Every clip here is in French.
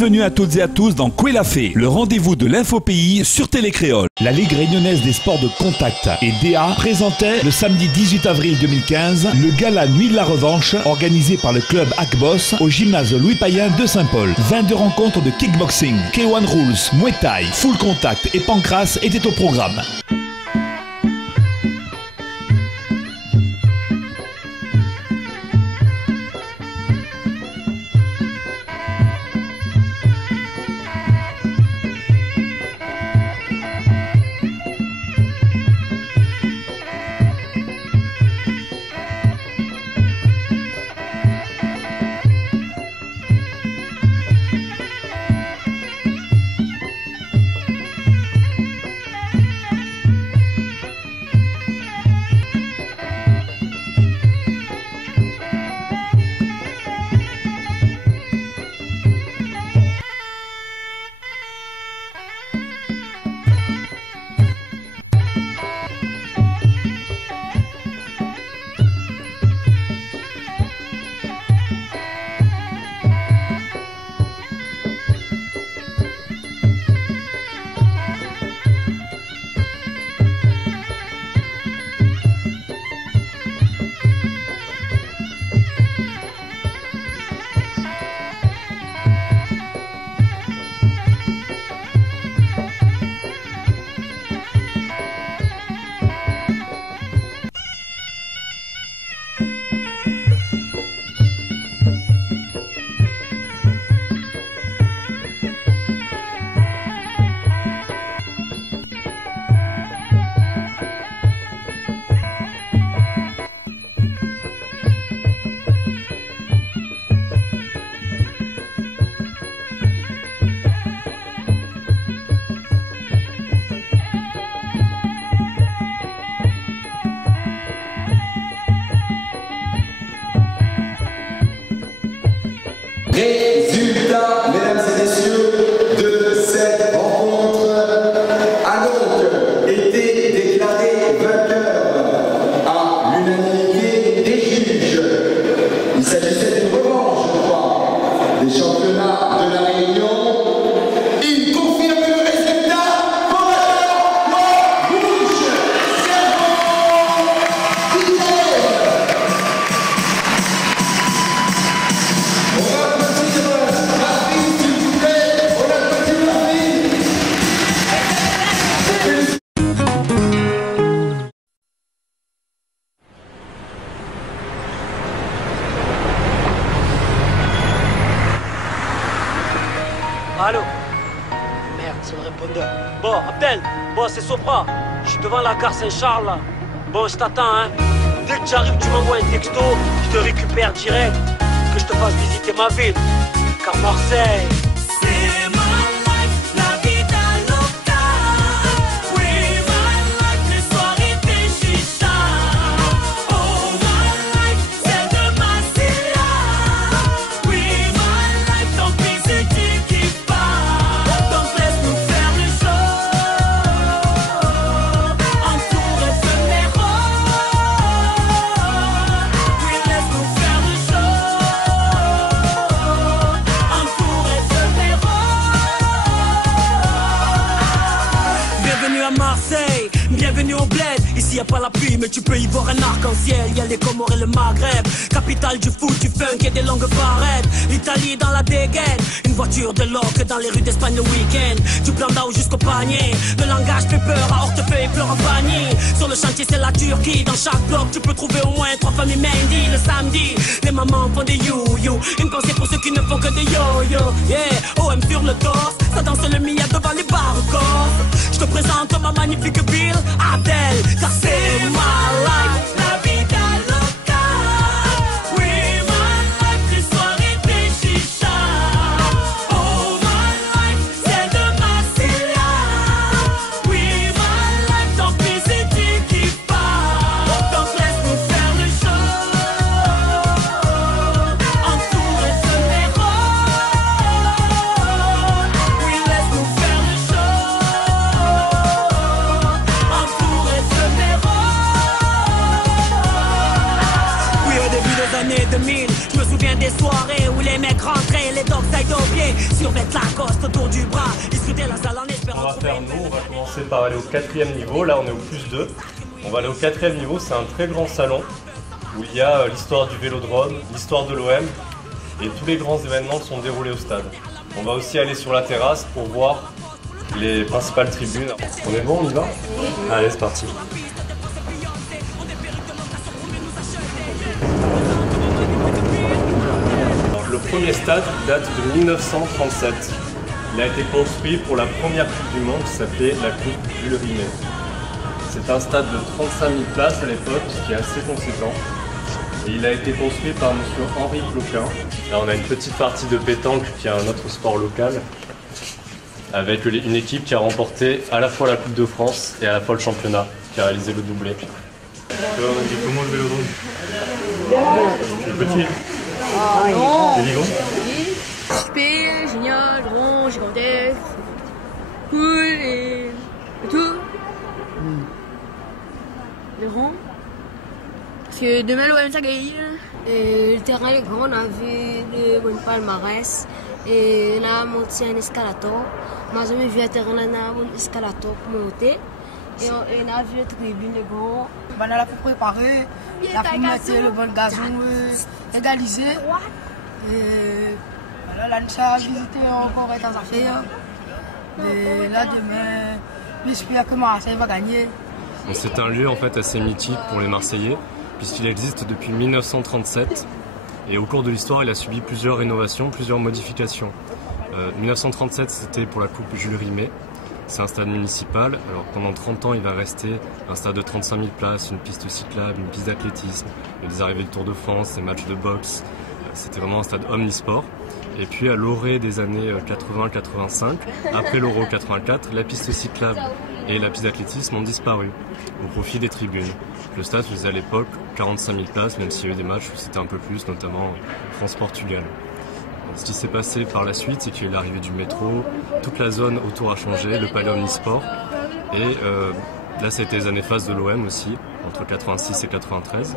Bienvenue à toutes et à tous dans Qu'est la Fée, le rendez-vous de l'infopays sur Télécréole. La Ligue réunionnaise des sports de contact et DA présentait le samedi 18 avril 2015 le gala Nuit de la Revanche organisé par le club Akbos au gymnase Louis Payen de Saint-Paul. 22 rencontres de kickboxing, K1 Rules, Muay Thai, Full Contact et Pancras étaient au programme. Résultat, mesdames et messieurs, de cette rencontre a donc été déclaré vainqueur à l'unanimité des juges. Il s'agissait d'une revanche, je crois, des championnats de la Réunion. Il confirme le résultat pour le rouge. Allô? Merde, c'est le répondeur. Bon, Abdel, bon, c'est Sopra. Je suis devant la gare Saint-Charles, là. Bon, je t'attends, hein. Dès que tu arrives, tu m'envoies un texto, je te récupère direct, que je te fasse visiter ma ville. Car Marseille... C'est ma life, la vida loca. Oui, my life, les soirées des chichas. Oh, my life, celle de Massilia. Oui, my life, tant pis c'est tu qui pars. Donc laisse-nous faire le show. Entouré de mes rôles. Oui, laisse-nous faire le show. Entouré de mes rôles. Bienvenue à Marseille, bienvenue au bled. Ici y a pas la pluie mais tu peux y voir un arc-en-ciel. Y'a les Comores et le Maghreb, capitale du foot, du funk et des longues barrettes. L'Italie dans la dégaine, une voiture de loc dans les rues d'Espagne le week-end. Du plan d'Ao jusqu'au panier, le langage fait peur à Hortefeux et pleure en panier. Sur le chantier c'est la Turquie, dans chaque bloc tu peux trouver au moins 3 familles Mendy. Le samedi, les mamans font des you-you, une pensée pour ceux qui ne font que des yo-yo. Yeah, OM sur le torse, ça danse le Mia devant les barres. Je te présente ma magnifique ville, Adèle, car c'est ma life, la vida loca. Oui, my life, les soirées des chichas. Oh, my life, celle de Massilia. Oui, my life, tant pis c'est tu qui pars. Donc laisse-nous faire le show. Entouré de mes rôles. Oui, laisse-nous faire le show. Entouré de mes rôles. Oui, au début des années 2000, je me souviens des soirées où les les mecs rentraient, les dogs side au pied, survêtent la coste autour du bras, ils scrutaient la salle en espérant. On va faire nous, on va commencer par aller au 4e niveau, là on est au +2. On va aller au 4e niveau, c'est un très grand salon où il y a l'histoire du Vélodrome, l'histoire de l'OM et tous les grands événements sont déroulés au stade. On va aussi aller sur la terrasse pour voir les principales tribunes. On est bon, on y va? Allez, c'est parti. Le premier stade date de 1937. Il a été construit pour la première Coupe du Monde qui s'appelait la Coupe Jules Rimet. C'est un stade de 35 000 places à l'époque, ce qui est assez conséquent. Et il a été construit par M. Henri Cloquin. Là, on a une petite partie de pétanque qui est un autre sport local, avec une équipe qui a remporté à la fois la Coupe de France et à la fois le championnat, qui a réalisé le doublé. On dit comment le Vélodrome? C'est petit. C'est ligon? Super, génial, grand, gigantesque, cool et tout. Le rond. Parce que demain l'OM ça gagne. Le terrain est grand, on a vu le bon palmarès. Et là, on a monté un escalator. Moi, j'ai vu un terrain là, un escalator pour monter. Et on a vu la tribune de grand. On a pu préparer, on a pu mettre le bon gazon égalisé. Et voilà, là, on a visité encore les affaires. Et là, demain, j'espère que Marseille va gagner. C'est un lieu en fait assez mythique pour les Marseillais, puisqu'il existe depuis 1937. Et au cours de l'histoire, il a subi plusieurs rénovations, plusieurs modifications. 1937, c'était pour la Coupe Jules Rimet. C'est un stade municipal. Alors pendant 30 ans, il va rester un stade de 35 000 places, une piste cyclable, une piste d'athlétisme, des arrivées de Tour de France, des matchs de boxe. C'était vraiment un stade omnisport. Et puis à l'orée des années 80-85, après l'Euro 84, la piste cyclable et la piste d'athlétisme ont disparu au profit des tribunes. Le stade faisait à l'époque 45 000 places, même s'il y a eu des matchs où c'était un peu plus, notamment France-Portugal. Ce qui s'est passé par la suite, c'est qu'il y a eu l'arrivée du métro, toute la zone autour a changé, le palais omnisport. Et là, c'était les années phases de l'OM aussi, entre 86 et 93.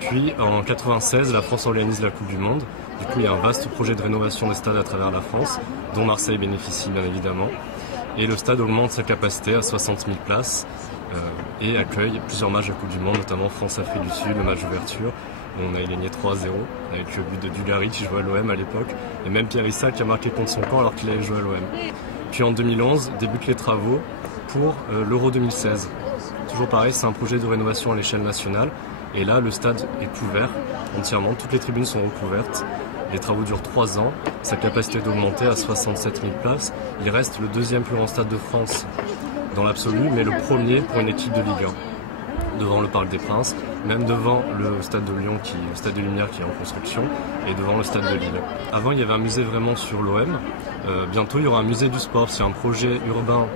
Puis en 96, la France organise la Coupe du Monde. Du coup, il y a un vaste projet de rénovation des stades à travers la France, dont Marseille bénéficie bien évidemment. Et le stade augmente sa capacité à 60 000 places et accueille plusieurs matchs de la Coupe du Monde, notamment France-Afrique du Sud, le match d'ouverture. On a gagné 3-0 avec le but de Dugarry qui jouait à l'OM à l'époque, et même Pierre Issa qui a marqué contre son camp alors qu'il avait joué à l'OM. Puis en 2011, débutent les travaux pour l'Euro 2016. Toujours pareil, c'est un projet de rénovation à l'échelle nationale. Et là, le stade est couvert entièrement, toutes les tribunes sont recouvertes. Les travaux durent 3 ans, sa capacité est d'augmenter à 67 000 places. Il reste le deuxième plus grand stade de France dans l'absolu, mais le premier pour une équipe de Ligue 1. Devant le Parc des Princes, même devant le stade de Lyon, le stade de Lumière qui est en construction, et devant le stade de Lille. Avant, il y avait un musée vraiment sur l'OM. Bientôt, il y aura un musée du sport. C'est un projet urbain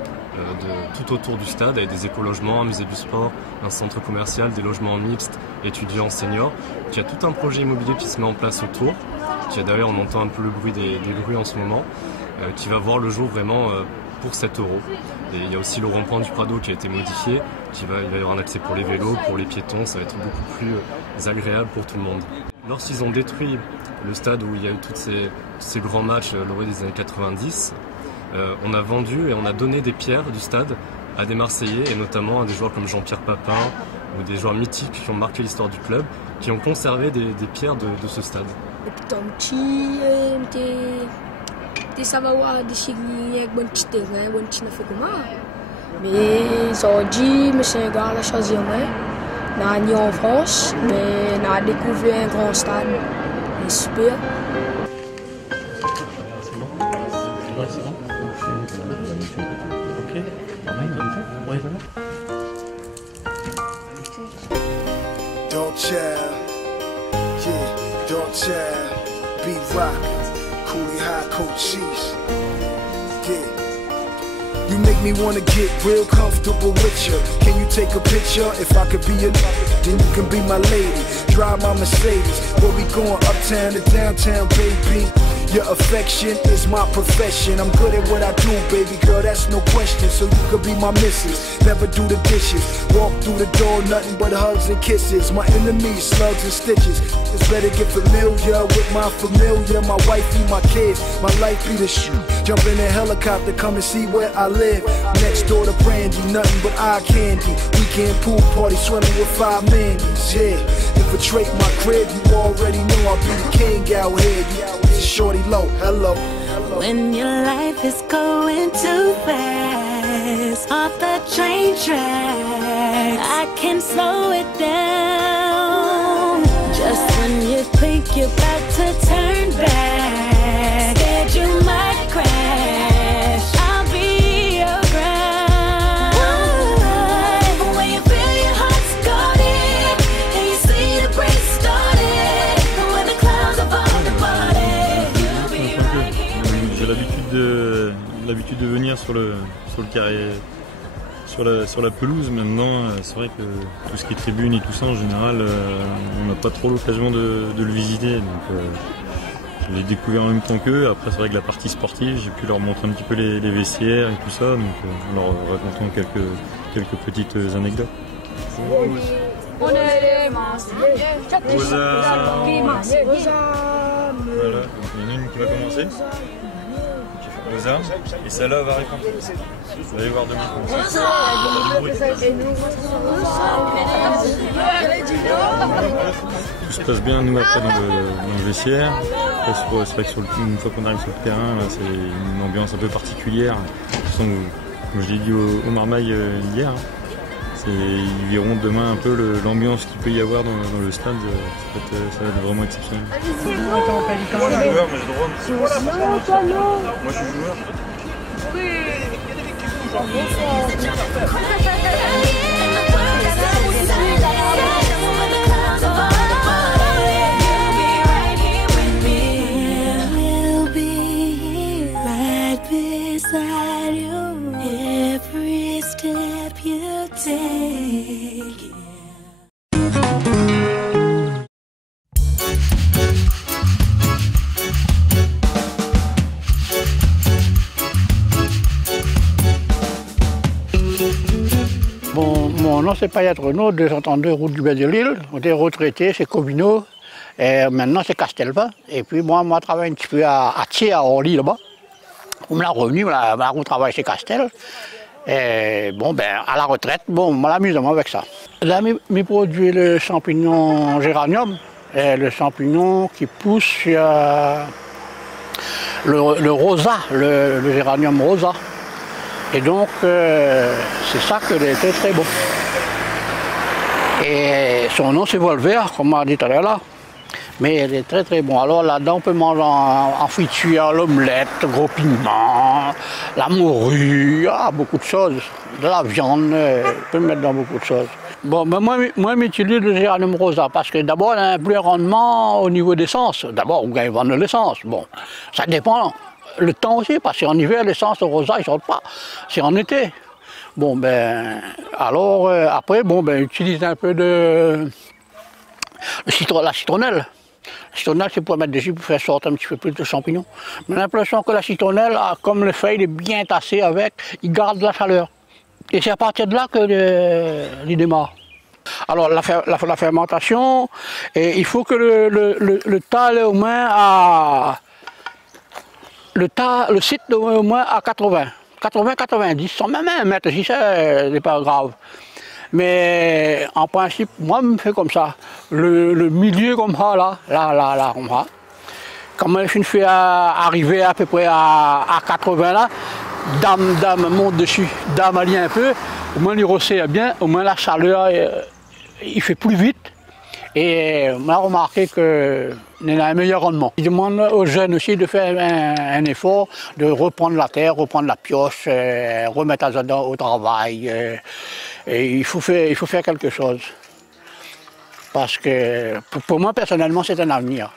tout autour du stade, avec des écologements, un musée du sport, un centre commercial, des logements mixtes, étudiants, seniors, qui a tout un projet immobilier qui se met en place autour, qui a d'ailleurs, on entend un peu le bruit des grues en ce moment, qui va voir le jour vraiment pour 7 €. Et il y a aussi le rond-point du Prado qui a été modifié, il va y avoir un accès pour les vélos, pour les piétons, ça va être beaucoup plus agréable pour tout le monde. Lorsqu'ils ont détruit le stade où il y a eu tous ces grands matchs l'orée des années 90, on a vendu et on a donné des pierres du stade à des Marseillais et notamment à des joueurs comme Jean-Pierre Papin ou des joueurs mythiques qui ont marqué l'histoire du club, qui ont conservé des pierres de ce stade. Mais aujourd'hui, M. Gall a choisi moi. On a ni en France, mais on a découvert un grand stade. C'est super. Don't child, yeah, don't child, be rockin', coolie high coat cheese, yeah. You make me wanna get real comfortable with you. Can you take a picture? If I could be your then you can be my lady. Drive my Mercedes, where we going uptown to downtown, baby. Your affection is my profession. I'm good at what I do, baby girl, that's no question. So you could be my missus, never do the dishes. Walk through the door, nothing but hugs and kisses. My enemies, slugs and stitches. It's better get familiar with my familiar. My wifey, my kids, my life be the shoot. Jump in a helicopter, come and see where I live. Next door to Brandy, nothing but eye candy. Weekend pool party, swimming with 5 mandies, yeah. Infiltrate my crib, you already know I'll be the king out here. You shorty low, hello. When your life is going too fast, off the train track, I can slow it down. Just when you think you're about to turn back, scared you might crash, I'll be around. When you feel your heart's guarded and you see the breeze started, when the clouds are falling apart, you'll be right here. J'ai l'habitude de venir sur le carré, sur la pelouse. Maintenant, c'est vrai que tout ce qui est tribune et tout ça, en général, on n'a pas trop l'occasion de le visiter. Donc, je l'ai découvert en même temps qu'eux. Après, c'est vrai que la partie sportive, j'ai pu leur montrer un petit peu les vestiaires et tout ça, donc en leur racontant quelques petites anecdotes. On est les masses. Rosa. Voilà, donc il y en a une qui va commencer. Rosa, et celle-là va répondre. Vous allez voir demain. Tout se passe bien, nous, après, dans le vestiaire. C'est vrai que une fois qu'on arrive sur le terrain, c'est une ambiance un peu particulière. De toute façon, comme je l'ai dit au Marmaille hier, ils verront demain un peu l'ambiance qu'il peut y avoir dans le stade. Ça va être vraiment exceptionnel. Moi je suis joueur, mais je drone. Moi je suis joueur. We'll be right beside you every step you take. Bon, mon nom c'est Payette Renaud, 232 route du Baie de Lille. On était retraité, c'est Comino. Et maintenant c'est Castelvin. Et puis moi je travaille un petit peu à Thiers, à Orly là-bas. On me l'a revenu, on travaille chez Castel. Et bon, ben, à la retraite, bon, on m'amuse avec ça. Là, mes produits, le champignon géranium, et le champignon qui pousse sur le rosa, le géranium rosa. Et donc, c'est ça que était très beau. Et son nom c'est Volver, comme on a dit tout à l'heure là. Mais elle est très très bon. Alors là-dedans, on peut manger en friture, l'omelette, gros piment, la morue, beaucoup de choses. De la viande, on peut mettre dans beaucoup de choses. Bon, ben moi j'utilise le géranium rosa parce que d'abord, elle a un plus rendement au niveau d'essence. D'abord, on gagne de l'essence. Bon, ça dépend le temps aussi, parce qu'en hiver, l'essence rosa, il ne sort pas. C'est en été. Bon, ben, alors, après, bon, ben, utilise un peu de la citronnelle. La citronnelle, c'est pour mettre dessus pour faire sortir un petit peu plus de champignons. Mais j'ai l'impression que la citronnelle, comme le feuille est bien tassé avec, il garde la chaleur. Et c'est à partir de là que il démarre. Alors la fermentation, il faut que le tas est au moins à... Le site est au moins à 80-90, sans même un mètre, si c'est pas grave. Mais en principe, moi je me fais comme ça. Le milieu comme ça, là, comme ça. Quand je me fais arriver à peu près à 80 là, dame monte dessus, dame allie un peu, au moins il resserre bien, au moins la chaleur, il fait plus vite. Et on a remarqué qu'il a un meilleur rendement. Il demande aux jeunes aussi de faire un effort, de reprendre la terre, reprendre la pioche, remettre ça au travail. Et il faut faire quelque chose. Parce que pour moi personnellement c'est un avenir.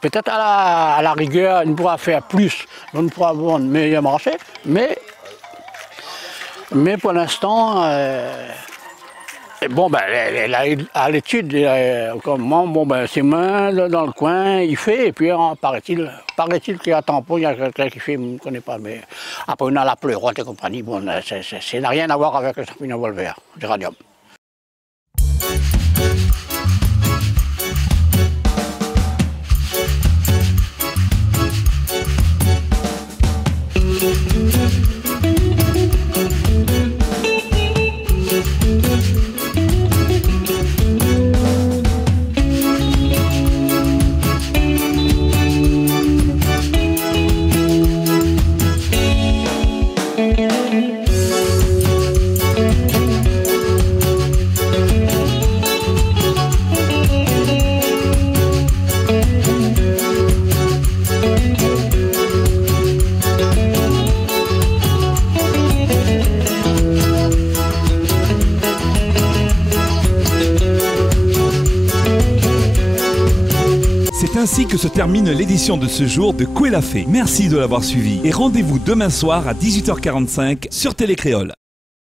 Peut-être à la rigueur, on pourra faire plus, on pourra avoir un meilleur marché, mais pour l'instant, Et bon, ben, elle a à l'étude, comment, bon, ben, ses mains dans le coin, il fait, et puis paraît-il qu'il y a un tampon, il y a quelqu'un qui fait, je ne connais pas, mais après on a la pleurote et compagnie, bon, ça n'a rien à voir avec le champignon volvaire, géranium. C'est ainsi que se termine l'édition de ce jour de Koué la Fée. Merci de l'avoir suivi et rendez-vous demain soir à 18h45 sur Télé Créole.